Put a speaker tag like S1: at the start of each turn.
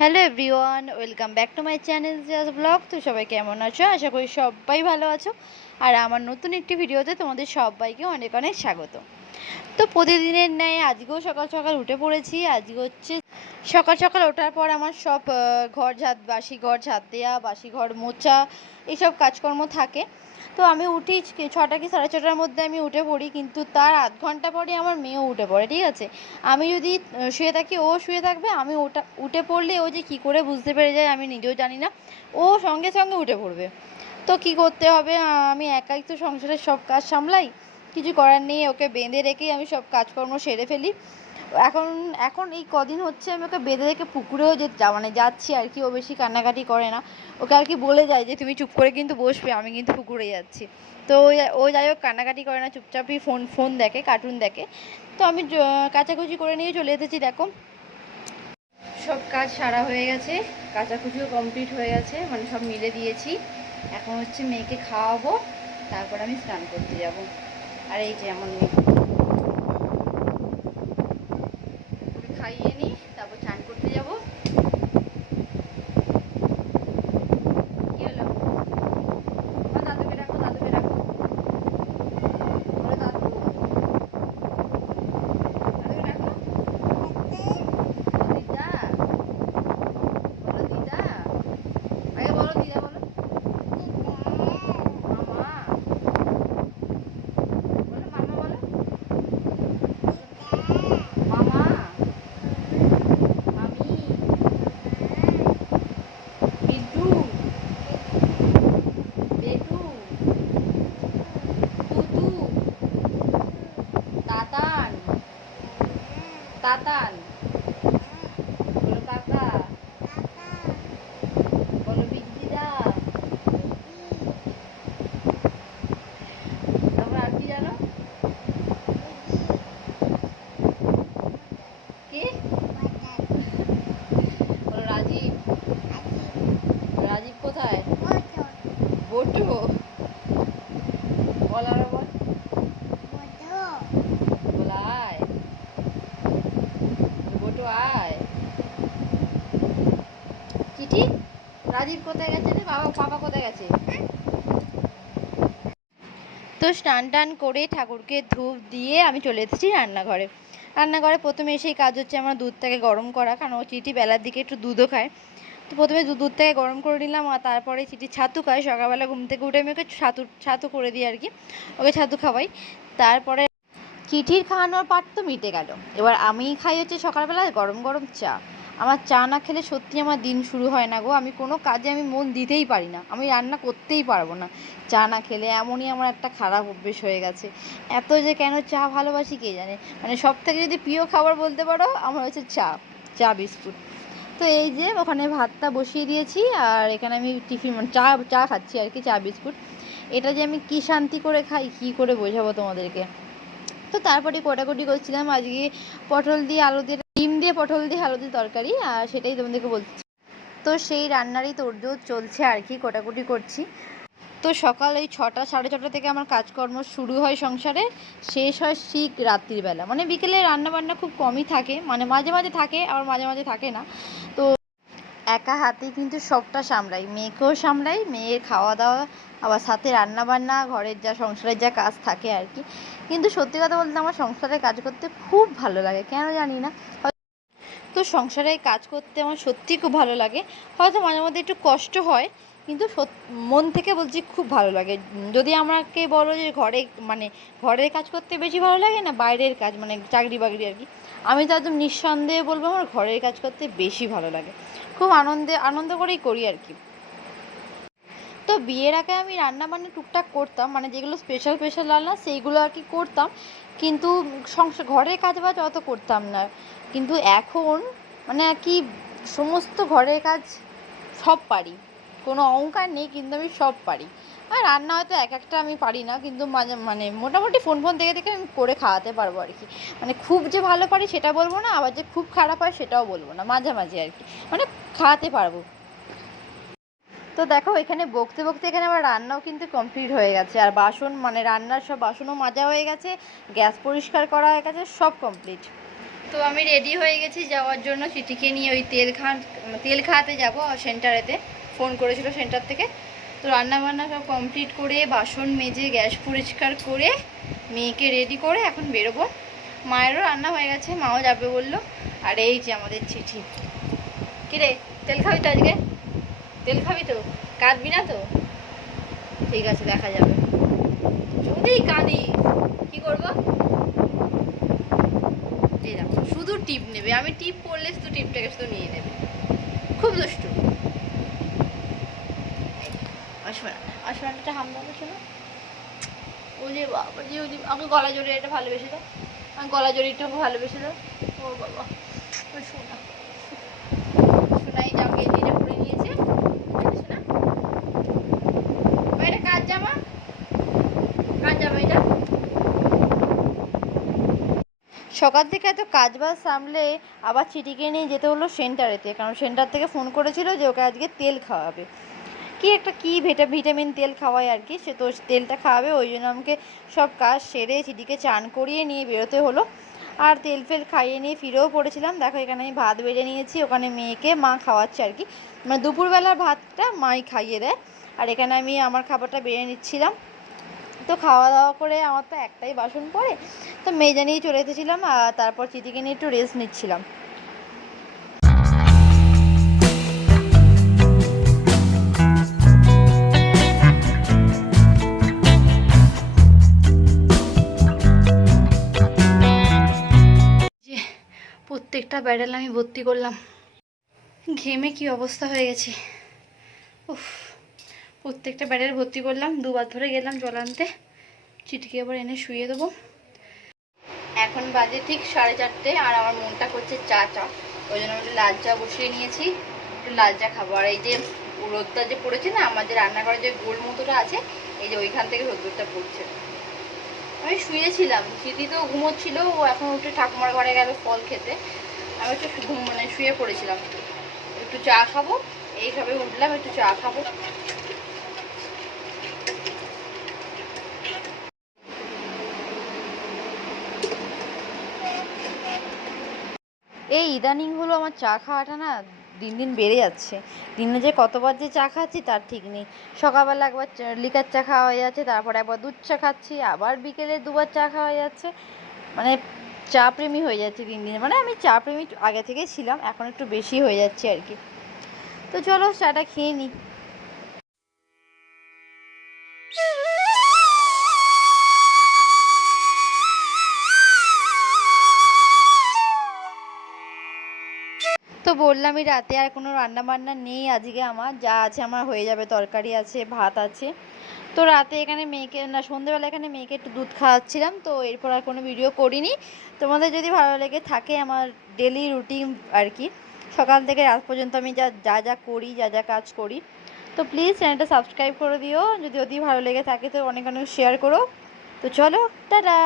S1: Hello everyone, welcome back to my channel Jas blog. তো সবাই কেমন আছো? আশা করি সবাই ভালো আছো। আর আমার নতুন একটি ভিডিওতে তোমাদের সবাইকে অনেক অনেক স্বাগত। তো প্রতিদিনের ন্যায় আজকেও সকাল সকাল উঠে পড়েছি। আজকে হচ্ছে সকাল সকাল ওঠার পর আমার সব ঘর ঝাঁত, বাসি ঘর ঝাঁত দেওয়া বাসি ঘর মোচা এইসব কাজকর্ম থাকে। তো আমি উঠি ছটা কি সাড়ে ছটার মধ্যে আমি উঠে পড়ি, কিন্তু তার আধ ঘণ্টা পরে আমার মেয়েও উঠে পড়ে, ঠিক আছে? আমি যদি শুয়ে থাকি, ও শুয়ে থাকবে, আমি ওটা, উঠে পড়লে ও যে কী করে বুঝতে পেরে যায়, আমি নিজেও জানি না। ও সঙ্গে সঙ্গে উঠে পড়বে। তো কি করতে হবে? আমি একাই তো সংসারের সব কাজ সামলাই। কিছু করার নেই, ওকে বেঁধে রেখেই আমি সব কাজকর্ম সেরে ফেলি। এখন এখন এই কদিন হচ্ছে আমি ওকে বেঁধে রেখে পুকুরেও যে মানে যাচ্ছি আর কি, ও বেশি কান্নাকাটি করে না। ওকে আর কি বলে যায় যে, তুমি চুপ করে কিন্তু বসবে, আমি কিন্তু পুকুরে যাচ্ছি। তো ও যাই হোক, কান্নাকাটি করে না, চুপচাপই ফোন ফোন দেখে, কার্টুন দেখে। তো আমি কাচাকুচি করে নিয়ে চলে এসেছি, দেখো। সব কাজ সারা হয়ে গেছে, কাচাকুচিও কমপ্লিট হয়ে গেছে মানে সব মিলে দিয়েছি। এখন হচ্ছে মেয়েকে খাওয়াবো, তারপর আমি স্নান করতে যাব। আর এই যে মেয়ে খাইয়ে নিই তারপর স্নান করতে যাব কি হলো আমার দাদুকে ডাকো দাদুকে ডাকো বলো দাদু দাদুকে ডাকো দিদা বলো দিদা আগে বলো দিদা বলো মামা বলো মামা বলো মামা মামি বিদ্যু বেটু তুতু তাতান তাতান বলো কাকা বলো বিদ্যিদা তারপর আর কি জানো কি বলো রাজীব রাজীব কোথায় বটু বল আরও বল বল আয় বটু আয় চিঠি কোথায় গেছে রে? বাবা পাপা কোথায় গেছে? তো স্নান টান করে ঠাকুরকে ধূপ দিয়ে আমি চলে এসেছি রান্নাঘরে। রান্নাঘরে প্রথমে এসেই কাজ হচ্ছে আমার দুধটাকে গরম করা, কারণ ও চিটি বেলার দিকে একটু দুধও খায়। তো প্রথমে দুধটাকে গরম করে নিলাম, আর তারপরে চিটি ছাতু খায়। সকালবেলা ঘুম থেকে উঠে আমি ওকে ছাতু ছাতু করে দিই আর কি। ওকে ছাতু খাওয়াই। তারপরে চিঠির খাওয়ানোর পার্ট তো মিটে গেল। এবার আমি খাই হচ্ছে সকালবেলা গরম গরম চা। আমার চা না খেলে সত্যি আমার দিন শুরু হয় না গো। আমি কোনো কাজে আমি মন দিতেই পারি না। আমি রান্না করতেই পারব না। চা না খেলে এমনই আমার একটা খারাপ অভ্যেস হয়ে গেছে। এত যে কেন চা ভালোবাসি কে জানে? মানে সব থেকে যদি প্রিয় খাবার বলতে পারো, আমার হচ্ছে চা চা বিস্কুট। তো এই যে ওখানে ভাতটা বসিয়ে দিয়েছি, আর এখানে আমি টিফিন মানে চা চা খাচ্ছি আর কি, চা বিস্কুট। এটা যে আমি কি শান্তি করে খাই, কি করে বোঝাবো তোমাদেরকে? তো তারপরে কোটাকুটি করছিলাম। আজকে পটল দিয়ে আলু দিয়ে ডিম দিয়ে, পটল দিয়ে, আলু দিয়ে তরকারি, আর সেটাই তোমাদেরকে বলছি। তো সেই রান্নারই তোড়জোড় চলছে আর কি, কোটাকুটি করছি। তো সকাল ওই ছটা, সাড়ে ছটা থেকে আমার কাজকর্ম শুরু হয় সংসারে, শেষ হয় ঠিক রাত্রিবেলা মানে বিকেলে রান্না বান্না খুব কমই থাকে মানে মাঝে মাঝে থাকে, আবার মাঝে মাঝে থাকে না। তো একা হাতে কিন্তু সবটা সামলাই, মেয়েকেও সামলাই, মেয়ের খাওয়া দাওয়া আবার সাথে রান্না বান্না ঘরের যা সংসারের যা কাজ থাকে আর কি। কিন্তু সত্যি কথা বলতে আমার সংসারে কাজ করতে খুব ভালো লাগে, কেন জানি না। তো সংসারে কাজ করতে আমার সত্যি খুব ভালো লাগে। হয়তো মাঝে মধ্যে একটু কষ্ট হয়, কিন্তু মন থেকে বলছি খুব ভালো লাগে। যদি আমাকে বলো যে ঘরে মানে ঘরের কাজ করতে বেশি ভালো লাগে না বাইরের কাজ মানে চাকরি বাকরি আর কি, আমি তো একদম নিঃসন্দেহে বলব আমার ঘরের কাজ করতে বেশি ভালো লাগে। খুব আনন্দে, আনন্দ করেই করি আর কি। তো বিয়ের আগে আমি রান্না বান্না টুকটাক করতাম মানে যেগুলো স্পেশাল স্পেশাল রান্না সেইগুলো আর কি করতাম, কিন্তু সংসার ঘরের কাজ বাজ অত করতাম না। কিন্তু এখন মানে আর কি সমস্ত ঘরের কাজ সব পারি। কোনো অহংকার নেই, কিন্তু আমি সব পারি। আর রান্না হয়তো এক একটা আমি পারি না, কিন্তু মাঝে মানে মোটামুটি ফোন ফোন দেখে দেখে আমি করে খাওয়াতে পারব আর কি। মানে খুব যে ভালো পারি সেটা বলব না, আবার যে খুব খারাপ হয় সেটাও বলব না, মাঝামাঝি আর কি। মানে খাওয়াতে পারব। তো দেখো, এখানে বকতে বকতে এখানে আমার রান্নাও কিন্তু কমপ্লিট হয়ে গেছে। আর বাসন মানে রান্নার সব বাসনও মাজা হয়ে গেছে, গ্যাস পরিষ্কার করা হয়ে গেছে, সব কমপ্লিট তো আমি রেডি হয়ে গেছি যাওয়ার জন্য। চিটিকে নিয়ে ওই তেল খা তেল খাওয়াতে যাব, সেন্টারেতে। ফোন করেছিল সেন্টার থেকে। তো রান্না বান্না সব কমপ্লিট করে, বাসন মেজে, গ্যাস পরিষ্কার করে, মেয়েকে রেডি করে এখন বেরোবো। মায়েরও রান্না হয়ে গেছে, মাও যাবে বলল। আর এই যে আমাদের চিঠি। কিরে তেল খাবি তো আজকে? তেল খাবি তো? কাঁদবি না তো? ঠিক আছে, দেখা যাবে। যদি কাঁদি, কি করব? এই দেখো শুধু টিপ নেবে। আমি টিপ করলে শুধু টিপটাকে শুধু নিয়ে নেবে। খুব দুষ্টু। অসমান অসমানটা হাম দাও শোনো ওলে বাবা যে ওলি আমাকে গলা জড়িয়ে এটা ভালোবেসে দাও। আমি গলা জড়িটা ভালোবেসে দাও। ও বাবা ও শোনা শোনাই যাও গেঞ্জিটা পরে নিয়েছে শোনা ও, এটা কার জামা কার জামা এটা সকাল থেকে এত কাজ বাজ সামলে আবার চিটিকে নিয়ে যেতে হলো সেন্টারেতে, কারণ সেন্টার থেকে ফোন করেছিল যে ওকে আজকে তেল খাওয়াবে। কি একটা, কি ভেটা, ভিটামিন তেল খাওয়ায় আর কি, সে তো তেলটা খাওয়াবে, ওই জন্য আমাকে সব কাজ সেরে চিটিকে চান করিয়ে নিয়ে বেরোতে হলো। আর তেল ফেল খাইয়ে নিয়ে ফিরেও পড়েছিলাম। দেখো, এখানে আমি ভাত বেড়ে নিয়েছি, ওখানে মেয়েকে মা খাওয়াচ্ছে আর কি। মানে দুপুরবেলার ভাতটা মাই খাইয়ে দেয়। আর এখানে আমি আমার খাবারটা বেড়ে নিচ্ছিলাম। তো খাওয়া দাওয়া করে আমার তো একটাই বাসন পড়ে। তো মেজা নিয়ে চলে এসেছিলাম আর তারপর চিটিকে নিয়ে একটু রেস্ট নিচ্ছিলাম। প্রত্যেকটা ব্যারেল আমি ভর্তি করলাম। ঘেমে কি অবস্থা হয়ে গেছে। উফ। প্রত্যেকটা ব্যারেল ভর্তি করলাম, দুবার ধরে গেলাম জল আনতে। চিটকে আবার এনে শুয়ে দেবো। এখন বাজে ঠিক সাড়ে চারটে আর আমার মনটা করছে চা চা। ওই জন্য একটু লাল চা বসিয়ে নিয়েছি, একটু লাল চা খাব। আর এই যে রোদটা যে পড়েছে না, আমাদের রান্নাঘরে যে গোল মতোটা আছে, এই যে ওইখান থেকে রোদ্দুরটা পড়ছে। আমি শুয়েছিলাম স্মৃতি তো ঘুমোচ্ছিল, ও এখন উঠে ঠাকুমার ঘরে গেল ফল খেতে। আমি একটু ঘুম মানে শুয়ে পড়েছিলাম। একটু চা খাব এইভাবে উঠলাম একটু চা খাব। এই ইদানিং হলো আমার চা খাওয়াটা না দিন দিন বেড়ে যাচ্ছে। দিনে যে কতবার যে চা খাচ্ছি তার ঠিক নেই। সকালবেলা একবার লিকার চা খাওয়া হয়ে যাচ্ছে, তারপর একবার দুধ চা খাচ্ছি, আবার বিকেলে দুবার চা খাওয়া হয়ে যাচ্ছে। মানে চা প্রেমী হয়ে যাচ্ছে দিন দিন। মানে আমি চা প্রেমী আগে থেকেই ছিলাম, এখন একটু বেশি হয়ে যাচ্ছে আর কি। তো চলো চাটা খেয়ে নিই বললামই রাতে আর কোনো রান্না বান্না নেই আজকে আমার। যা আছে আমার হয়ে যাবে, তরকারি আছে, ভাত আছে। তো রাতে এখানে মেয়েকে, না, সন্ধেবেলা এখানে মেয়েকে একটু দুধ খাওয়াচ্ছিলাম, তো এরপর আর কোনো ভিডিও করিনি। তোমাদের যদি ভালো লেগে থাকে আমার ডেলি রুটিন আর কি, সকাল থেকে রাত পর্যন্ত আমি যা যা যা করি, যা যা কাজ করি, তো প্লিজ চ্যানেলটা সাবস্ক্রাইব করে দিও। যদি যদি ভালো লেগে থাকে তো অনেক অনেক শেয়ার করো। তো চলো, টাটা!